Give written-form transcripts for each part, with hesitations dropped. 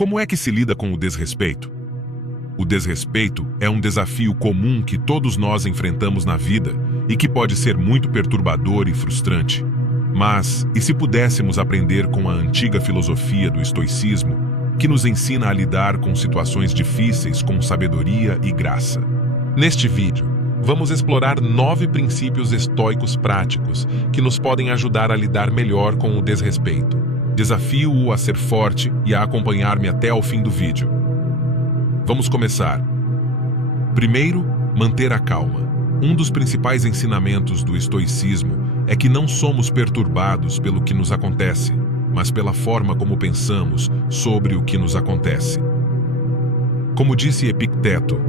Como é que se lida com o desrespeito? O desrespeito é um desafio comum que todos nós enfrentamos na vida e que pode ser muito perturbador e frustrante. Mas, e se pudéssemos aprender com a antiga filosofia do estoicismo, que nos ensina a lidar com situações difíceis com sabedoria e graça? Neste vídeo, vamos explorar 9 princípios estoicos práticos que nos podem ajudar a lidar melhor com o desrespeito. Desafio-o a ser forte e a acompanhar-me até ao fim do vídeo. Vamos começar. Primeiro, manter a calma. Um dos principais ensinamentos do estoicismo é que não somos perturbados pelo que nos acontece, mas pela forma como pensamos sobre o que nos acontece. Como disse Epicteto,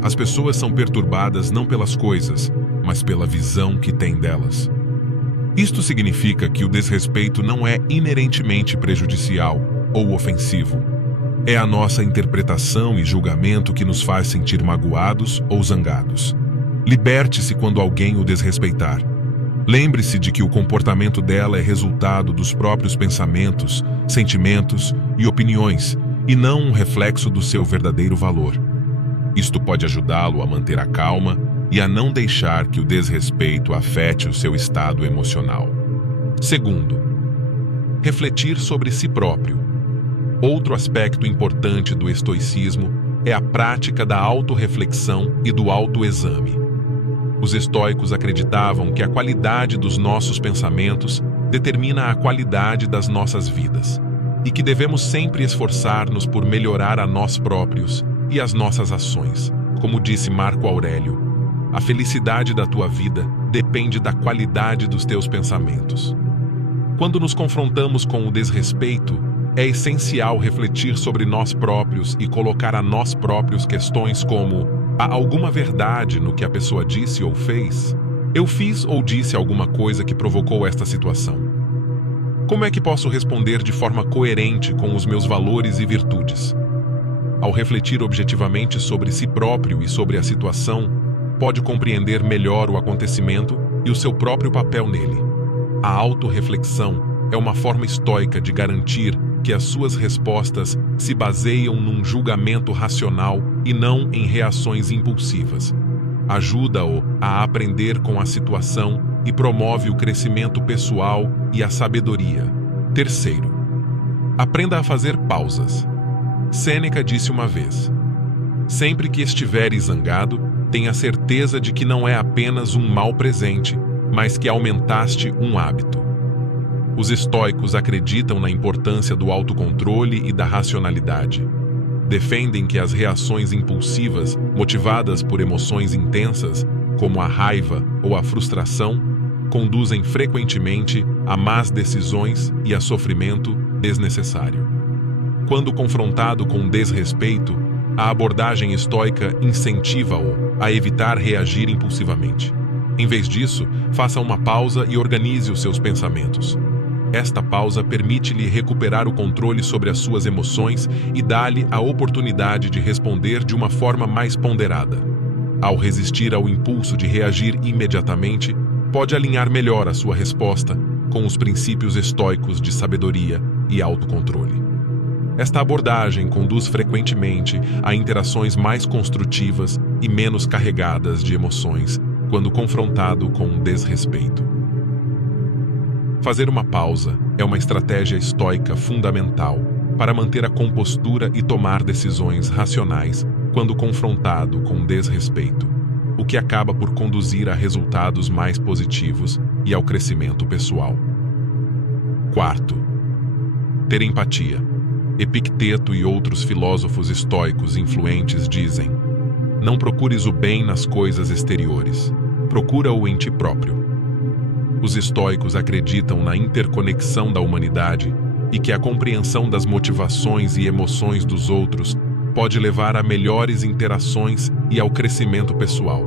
as pessoas são perturbadas não pelas coisas, mas pela visão que têm delas. Isto significa que o desrespeito não é inerentemente prejudicial ou ofensivo. É a nossa interpretação e julgamento que nos faz sentir magoados ou zangados. Liberte-se quando alguém o desrespeitar. Lembre-se de que o comportamento dela é resultado dos próprios pensamentos, sentimentos e opiniões, e não um reflexo do seu verdadeiro valor. Isto pode ajudá-lo a manter a calma e a não deixar que o desrespeito afete o seu estado emocional. Segundo, refletir sobre si próprio. Outro aspecto importante do estoicismo é a prática da autorreflexão e do autoexame. Os estoicos acreditavam que a qualidade dos nossos pensamentos determina a qualidade das nossas vidas, e que devemos sempre esforçar-nos por melhorar a nós próprios e as nossas ações. Como disse Marco Aurélio, a felicidade da tua vida depende da qualidade dos teus pensamentos. Quando nos confrontamos com o desrespeito, é essencial refletir sobre nós próprios e colocar a nós próprios questões como: há alguma verdade no que a pessoa disse ou fez? Eu fiz ou disse alguma coisa que provocou esta situação? Como é que posso responder de forma coerente com os meus valores e virtudes? Ao refletir objetivamente sobre si próprio e sobre a situação, pode compreender melhor o acontecimento e o seu próprio papel nele. A autorreflexão é uma forma estoica de garantir que as suas respostas se baseiam num julgamento racional e não em reações impulsivas. Ajuda-o a aprender com a situação e promove o crescimento pessoal e a sabedoria. Terceiro, aprenda a fazer pausas. Sêneca disse uma vez: sempre que estiveres zangado, tenha certeza de que não é apenas um mal presente, mas que aumentaste um hábito. Os estoicos acreditam na importância do autocontrole e da racionalidade. Defendem que as reações impulsivas, motivadas por emoções intensas, como a raiva ou a frustração, conduzem frequentemente a más decisões e a sofrimento desnecessário. Quando confrontado com desrespeito, a abordagem estoica incentiva-o a evitar reagir impulsivamente. Em vez disso, faça uma pausa e organize os seus pensamentos. Esta pausa permite-lhe recuperar o controle sobre as suas emoções e dá-lhe a oportunidade de responder de uma forma mais ponderada. Ao resistir ao impulso de reagir imediatamente, pode alinhar melhor a sua resposta com os princípios estoicos de sabedoria e autocontrole. Esta abordagem conduz frequentemente a interações mais construtivas e menos carregadas de emoções quando confrontado com desrespeito. Fazer uma pausa é uma estratégia estoica fundamental para manter a compostura e tomar decisões racionais quando confrontado com desrespeito, o que acaba por conduzir a resultados mais positivos e ao crescimento pessoal. Quarto, ter empatia. Epicteto e outros filósofos estoicos influentes dizem: não procures o bem nas coisas exteriores, procura-o em ti próprio. Os estoicos acreditam na interconexão da humanidade e que a compreensão das motivações e emoções dos outros pode levar a melhores interações e ao crescimento pessoal.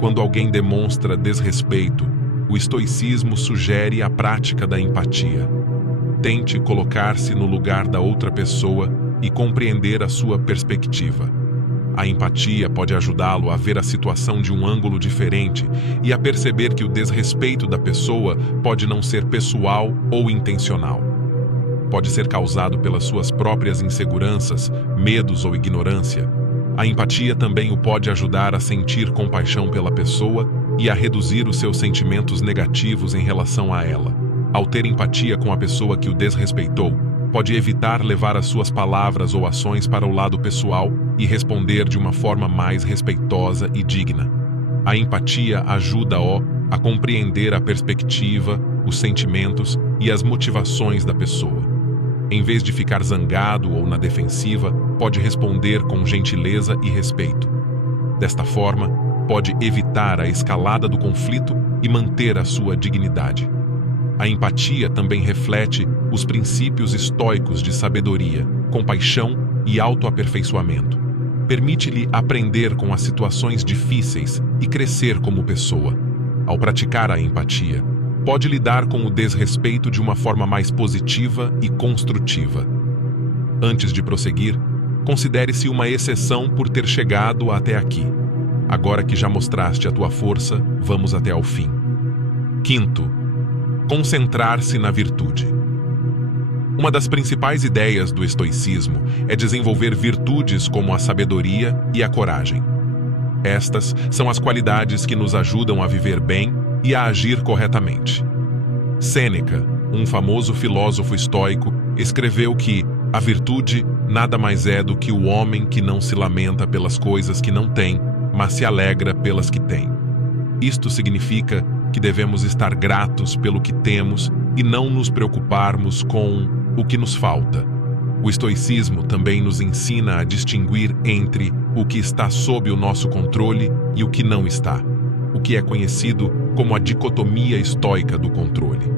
Quando alguém demonstra desrespeito, o estoicismo sugere a prática da empatia. Tente colocar-se no lugar da outra pessoa e compreender a sua perspectiva. A empatia pode ajudá-lo a ver a situação de um ângulo diferente e a perceber que o desrespeito da pessoa pode não ser pessoal ou intencional. pode ser causado pelas suas próprias inseguranças, medos ou ignorância, a empatia também o pode ajudar a sentir compaixão pela pessoa e a reduzir os seus sentimentos negativos em relação a ela. Ao ter empatia com a pessoa que o desrespeitou, pode evitar levar as suas palavras ou ações para o lado pessoal e responder de uma forma mais respeitosa e digna. A empatia ajuda-o a compreender a perspectiva, os sentimentos e as motivações da pessoa. Em vez de ficar zangado ou na defensiva, pode responder com gentileza e respeito. Desta forma, pode evitar a escalada do conflito e manter a sua dignidade. A empatia também reflete os princípios estoicos de sabedoria, compaixão e autoaperfeiçoamento. Permite-lhe aprender com as situações difíceis e crescer como pessoa. Ao praticar a empatia, pode lidar com o desrespeito de uma forma mais positiva e construtiva. Antes de prosseguir, considere-se uma exceção por ter chegado até aqui. Agora que já mostraste a tua força, vamos até ao fim. Quinto, concentrar-se na virtude. Uma das principais ideias do estoicismo é desenvolver virtudes como a sabedoria e a coragem. Estas são as qualidades que nos ajudam a viver bem e a agir corretamente. Sêneca, um famoso filósofo estoico, escreveu que a virtude nada mais é do que o homem que não se lamenta pelas coisas que não tem, mas se alegra pelas que tem. Isto significa que devemos estar gratos pelo que temos e não nos preocuparmos com o que nos falta. O estoicismo também nos ensina a distinguir entre o que está sob o nosso controle e o que não está, o que é conhecido como a dicotomia estoica do controle.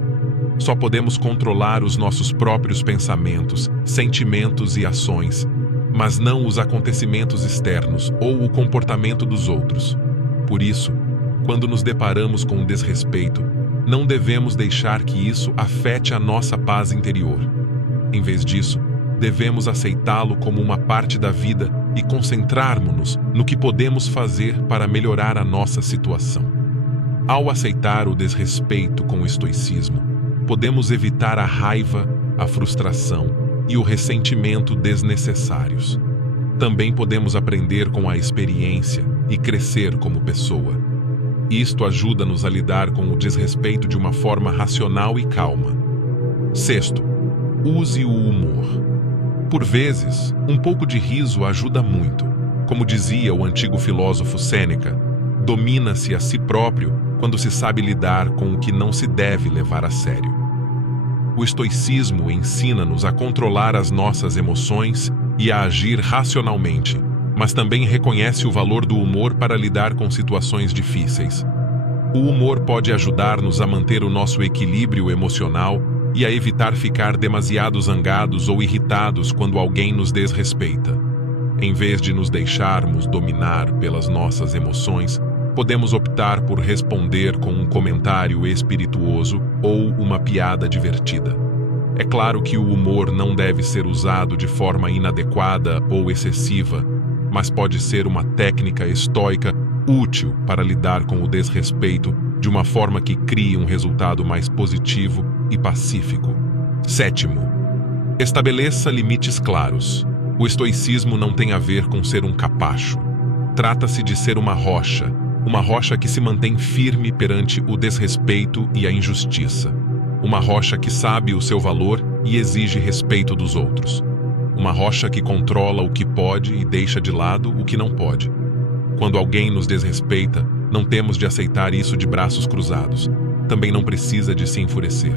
Só podemos controlar os nossos próprios pensamentos, sentimentos e ações, mas não os acontecimentos externos ou o comportamento dos outros. Por isso, quando nos deparamos com o desrespeito, não devemos deixar que isso afete a nossa paz interior. Em vez disso, devemos aceitá-lo como uma parte da vida e concentrarmos-nos no que podemos fazer para melhorar a nossa situação. Ao aceitar o desrespeito com o estoicismo, podemos evitar a raiva, a frustração e o ressentimento desnecessários. Também podemos aprender com a experiência e crescer como pessoa. Isto ajuda-nos a lidar com o desrespeito de uma forma racional e calma. Sexto, use o humor. Por vezes, um pouco de riso ajuda muito. Como dizia o antigo filósofo Sêneca, domina-se a si próprio quando se sabe lidar com o que não se deve levar a sério. O estoicismo ensina-nos a controlar as nossas emoções e a agir racionalmente, mas também reconhece o valor do humor para lidar com situações difíceis. O humor pode ajudar-nos a manter o nosso equilíbrio emocional e a evitar ficar demasiado zangados ou irritados quando alguém nos desrespeita. Em vez de nos deixarmos dominar pelas nossas emoções, podemos optar por responder com um comentário espirituoso ou uma piada divertida. É claro que o humor não deve ser usado de forma inadequada ou excessiva, mas pode ser uma técnica estoica útil para lidar com o desrespeito de uma forma que crie um resultado mais positivo e pacífico. Sétimo, estabeleça limites claros. O estoicismo não tem a ver com ser um capacho. Trata-se de ser uma rocha que se mantém firme perante o desrespeito e a injustiça. Uma rocha que sabe o seu valor e exige respeito dos outros. Uma rocha que controla o que pode e deixa de lado o que não pode. Quando alguém nos desrespeita, não temos de aceitar isso de braços cruzados. Também não precisa de se enfurecer.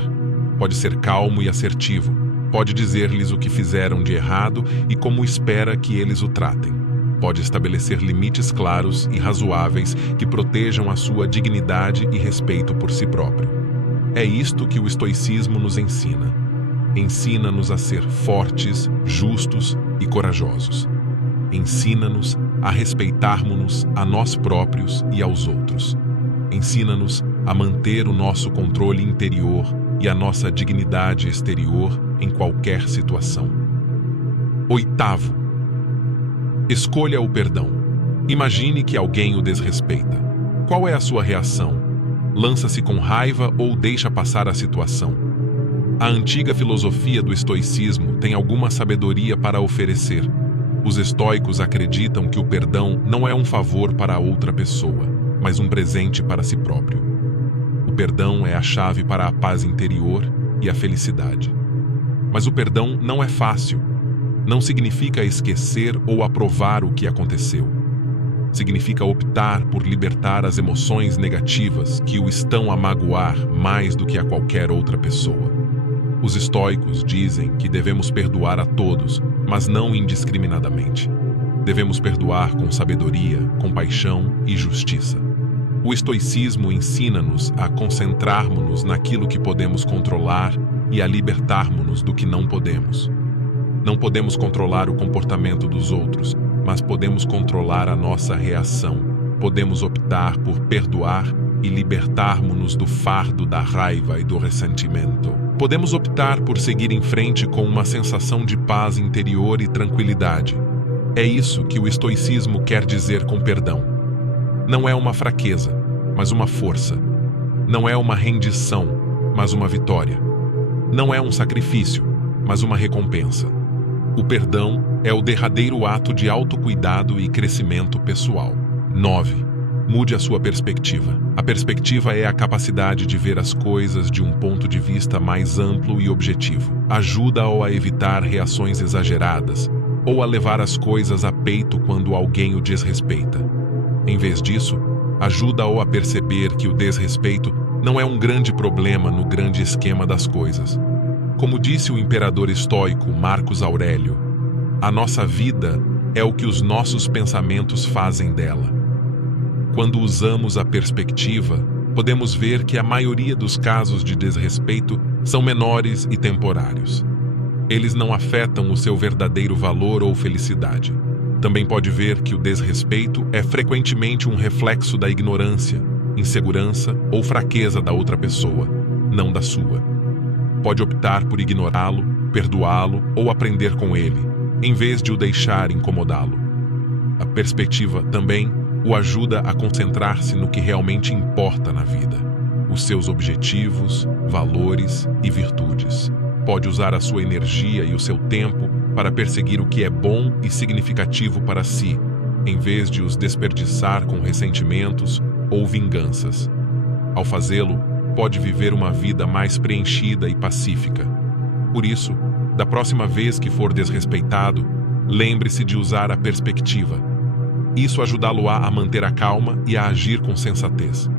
Pode ser calmo e assertivo. Pode dizer-lhes o que fizeram de errado e como espera que eles o tratem. Pode estabelecer limites claros e razoáveis que protejam a sua dignidade e respeito por si próprio. É isto que o estoicismo nos ensina. Ensina-nos a ser fortes, justos e corajosos. Ensina-nos a respeitarmos-nos a nós próprios e aos outros. Ensina-nos a manter o nosso controle interior e a nossa dignidade exterior em qualquer situação. Oitavo, escolha o perdão. Imagine que alguém o desrespeita. Qual é a sua reação? Lança-se com raiva ou deixa passar a situação? A antiga filosofia do estoicismo tem alguma sabedoria para oferecer. Os estoicos acreditam que o perdão não é um favor para outra pessoa, mas um presente para si próprio. O perdão é a chave para a paz interior e a felicidade. Mas o perdão não é fácil. Não significa esquecer ou aprovar o que aconteceu. Significa optar por libertar as emoções negativas que o estão a magoar mais do que a qualquer outra pessoa. Os estoicos dizem que devemos perdoar a todos, mas não indiscriminadamente. Devemos perdoar com sabedoria, compaixão e justiça. O estoicismo ensina-nos a concentrarmos-nos naquilo que podemos controlar e a libertarmos-nos do que não podemos. Não podemos controlar o comportamento dos outros, mas podemos controlar a nossa reação. Podemos optar por perdoar e libertarmos-nos do fardo da raiva e do ressentimento. Podemos optar por seguir em frente com uma sensação de paz interior e tranquilidade. É isso que o estoicismo quer dizer com perdão. Não é uma fraqueza, mas uma força. Não é uma rendição, mas uma vitória. Não é um sacrifício, mas uma recompensa. O perdão é o derradeiro ato de autocuidado e crescimento pessoal. 9. Mude a sua perspectiva. A perspectiva é a capacidade de ver as coisas de um ponto de vista mais amplo e objetivo. Ajuda-o a evitar reações exageradas ou a levar as coisas a peito quando alguém o desrespeita. Em vez disso, ajuda-o a perceber que o desrespeito não é um grande problema no grande esquema das coisas. Como disse o imperador estoico Marcos Aurélio, a nossa vida é o que os nossos pensamentos fazem dela. Quando usamos a perspectiva, podemos ver que a maioria dos casos de desrespeito são menores e temporários. Eles não afetam o seu verdadeiro valor ou felicidade. Também pode ver que o desrespeito é frequentemente um reflexo da ignorância, insegurança ou fraqueza da outra pessoa, não da sua. Pode optar por ignorá-lo, perdoá-lo ou aprender com ele, em vez de o deixar incomodá-lo. A perspectiva também o ajuda a concentrar-se no que realmente importa na vida, os seus objetivos, valores e virtudes. Pode usar a sua energia e o seu tempo para perseguir o que é bom e significativo para si, em vez de os desperdiçar com ressentimentos ou vinganças. Ao fazê-lo, pode viver uma vida mais preenchida e pacífica. Por isso, da próxima vez que for desrespeitado, lembre-se de usar a perspectiva. Isso ajudá-lo a manter a calma e a agir com sensatez.